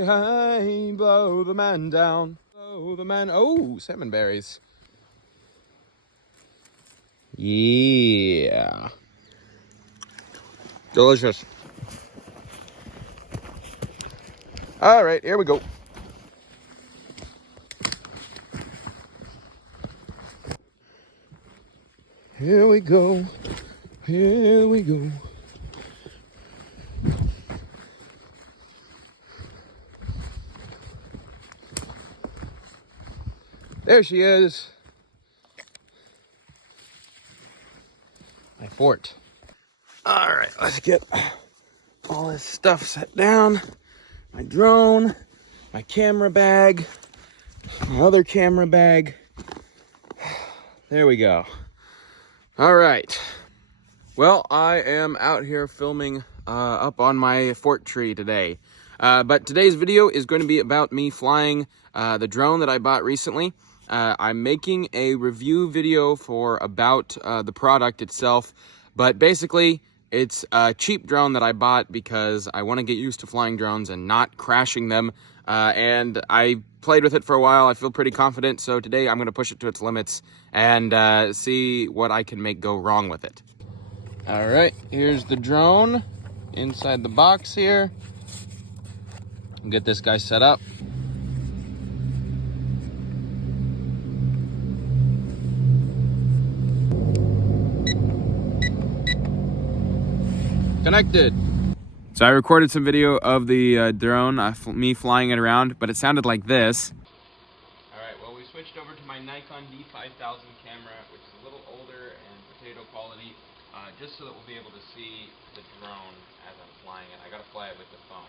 Hey, blow the man down. Blow the man. Oh, salmon berries. Yeah. Delicious. All right, here we go. Here we go. Here we go. There she is. My fort. All right, let's get all this stuff set down. My drone, my camera bag, my other camera bag. There we go. All right. Well, I am out here filming up on my fort tree today. But today's video is going to be about me flying the drone that I bought recently. I'm making a review video for about the product itself, but basically it's a cheap drone that I bought because I want to get used to flying drones and not crashing them. And I played with it for a while. I feel pretty confident, so today I'm going to push it to its limits and see what I can make go wrong with it. All right, here's the drone inside the box here. I'll get this guy set up. Connected. So I recorded some video of the drone, me flying it around, but it sounded like this. All right, well, we switched over to my Nikon D5000 camera, which is a little older and potato quality, just so that we'll be able to see the drone as I'm flying it. I gotta fly it with the phone.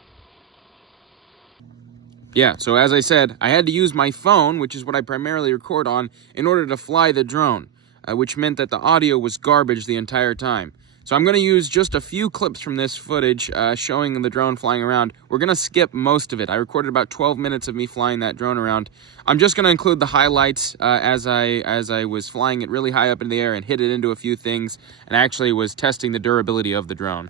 Yeah, so as I said, I had to use my phone, which is what I primarily record on, in order to fly the drone, which meant that the audio was garbage the entire time. So I'm going to use just a few clips from this footage showing the drone flying around. We're going to skip most of it. I recorded about 12 minutes of me flying that drone around. I'm just going to include the highlights as I was flying it really high up in the air and hit it into a few things, and actually was testing the durability of the drone.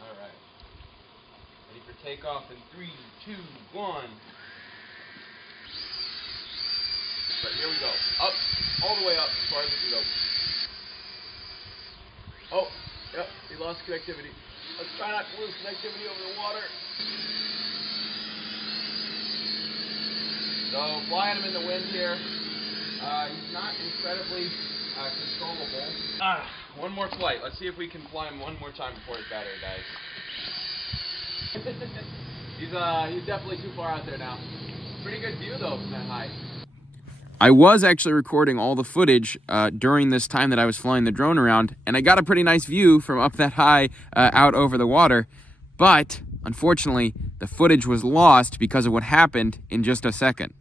All right. Ready for takeoff in 3, 2, 1. Right, here we go. Up, all the way up, as far as it can go. Oh, yep, we lost connectivity. Let's try not to lose connectivity over the water. So, flying him in the wind here. He's not incredibly controllable. One more flight. Let's see if we can fly him one more time before his battery dies. He's definitely too far out there now. Pretty good view, though, from that high. I was actually recording all the footage during this time that I was flying the drone around, and I got a pretty nice view from up that high out over the water, but unfortunately the footage was lost because of what happened in just a second.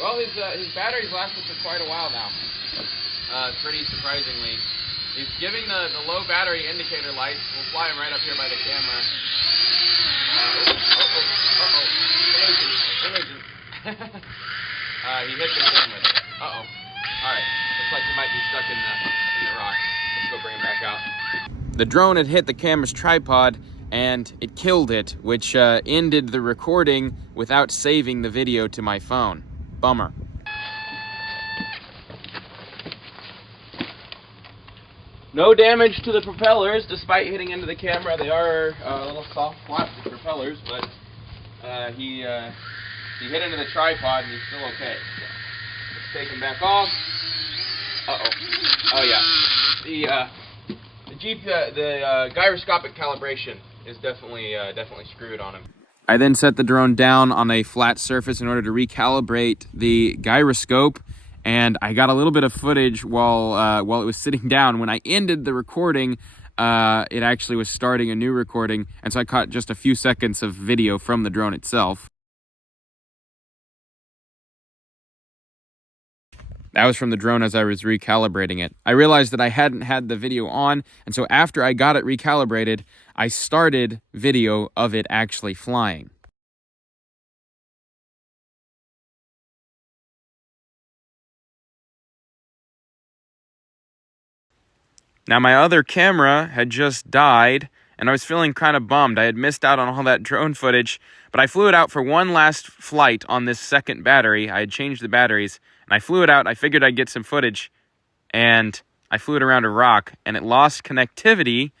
Well, his battery's lasted for quite a while now, pretty surprisingly. He's giving the low battery indicator lights. We'll fly him right up here by the camera. Collision. He hit the thing with it. Uh-oh. Alright. Looks like he might be stuck in the rock. Let's go bring him back out. The drone had hit the camera's tripod, and it killed it, which ended the recording without saving the video to my phone. Bummer. No damage to the propellers, despite hitting into the camera. They are a little soft plastic propellers, but he hit into the tripod and he's still okay. So let's take him back off. Uh-oh. Oh yeah. The gyroscopic calibration is definitely screwed on him. I then set the drone down on a flat surface in order to recalibrate the gyroscope, and I got a little bit of footage while it was sitting down. When I ended the recording, it actually was starting a new recording, and so I caught just a few seconds of video from the drone itself. That was from the drone as I was recalibrating it. I realized that I hadn't had the video on, and so after I got it recalibrated, I started video of it actually flying. Now my other camera had just died, and I was feeling kind of bummed. I had missed out on all that drone footage, but I flew it out for one last flight on this second battery. I had changed the batteries, and I flew it out. I figured I'd get some footage, and I flew it around a rock, and it lost connectivity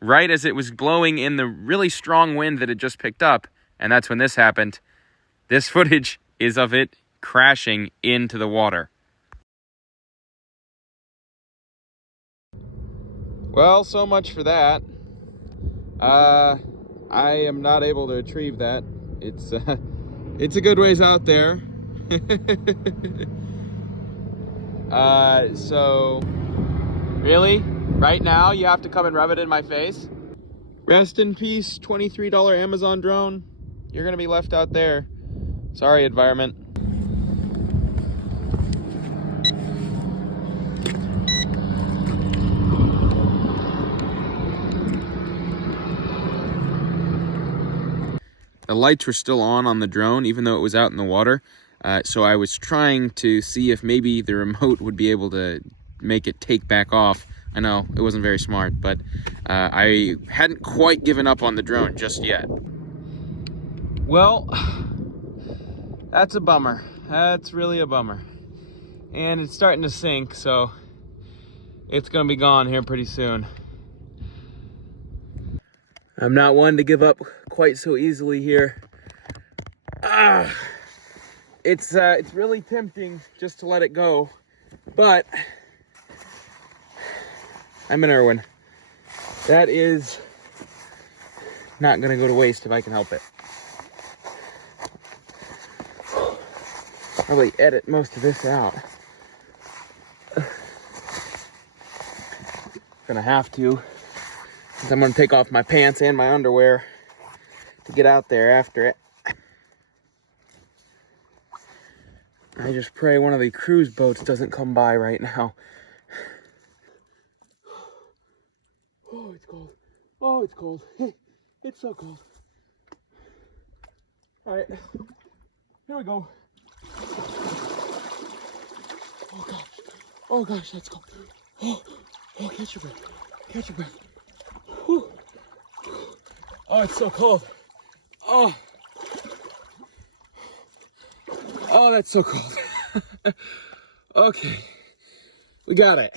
right as it was blowing in the really strong wind that it just picked up, and that's when this happened. This footage is of it crashing into the water. Well, so much for that. I am not able to retrieve that. It's a good ways out there. So really, right now you have to come and rub it in my face? Rest in peace, $23 Amazon drone. You're gonna be left out there. Sorry, environment. The lights were still on the drone, even though it was out in the water. So I was trying to see if maybe the remote would be able to make it take back off. I know, it wasn't very smart, but I hadn't quite given up on the drone just yet. Well, that's a bummer. That's really a bummer. And it's starting to sink, so it's gonna be gone here pretty soon. I'm not one to give up quite so easily here. It's really tempting just to let it go, but I'm in Irwin. That is not gonna go to waste if I can help it. Probably edit most of this out. Gonna have to. I'm gonna take off my pants and my underwear to get out there after it. I just pray one of the cruise boats doesn't come by right now. Oh, it's cold. Oh, it's cold. It's so cold. All right, here we go. Oh gosh. Oh gosh, that's cold. Oh, catch your breath. Catch your breath. Whew. Oh, it's so cold. Oh, that's so cold. Okay, we got it.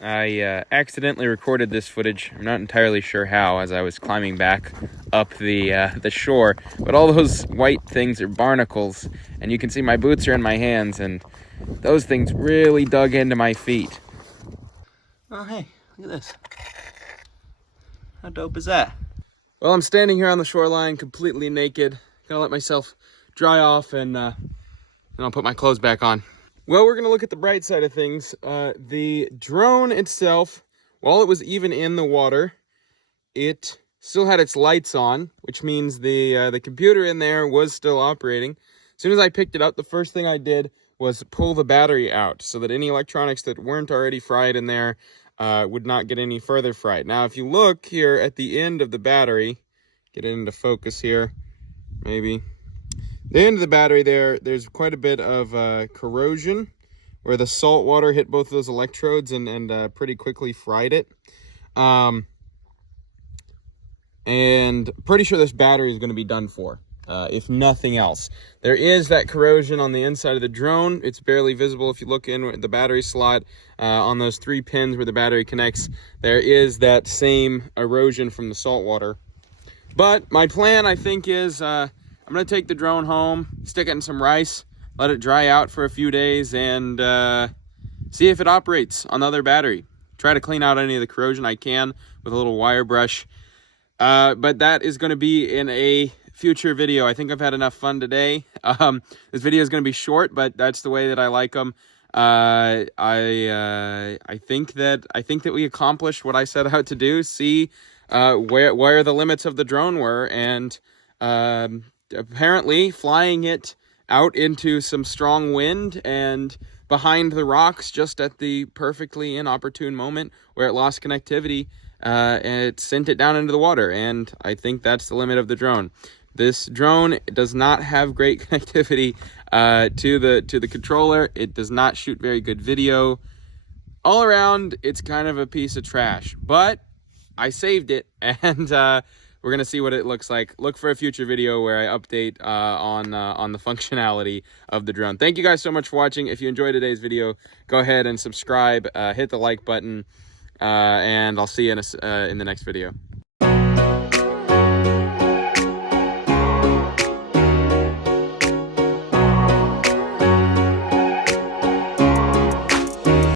I accidentally recorded this footage. I'm not entirely sure how, as I was climbing back up the shore. But all those white things are barnacles, and you can see my boots are in my hands, and those things really dug into my feet. Oh, hey, look at this. How dope is that? Well, I'm standing here on the shoreline completely naked. Gonna let myself dry off and then I'll put my clothes back on. Well, we're gonna look at the bright side of things. The drone itself, while it was even in the water, it still had its lights on, which means the computer in there was still operating. As soon as I picked it up, the first thing I did was pull the battery out so that any electronics that weren't already fried in there would not get any further fried. Now, if you look here at the end of the battery, get it into focus here, maybe. The end of the battery there's quite a bit of corrosion where the salt water hit both of those electrodes and pretty quickly fried it. And pretty sure this battery is going to be done for, if nothing else. There is that corrosion on the inside of the drone. It's barely visible if you look in the battery slot on those 3 pins where the battery connects. There is that same erosion from the salt water. But my plan, I think, is I'm going to take the drone home, stick it in some rice, let it dry out for a few days, and see if it operates on the other battery. Try to clean out any of the corrosion I can with a little wire brush. But that is going to be in a future video. I think I've had enough fun today. This video is going to be short, but that's the way that I like them. I think that we accomplished what I set out to do. See where the limits of the drone were, and apparently flying it out into some strong wind and behind the rocks just at the perfectly inopportune moment where it lost connectivity, and it sent it down into the water. And I think that's the limit of the drone. This drone does not have great connectivity to the controller. It does not shoot very good video. all around, it's kind of a piece of trash, but I saved it, and we're gonna see what it looks like. Look for a future video where I update on the functionality of the drone. Thank you guys so much for watching. If you enjoyed today's video, go ahead and subscribe, hit the like button, and I'll see you in the next video.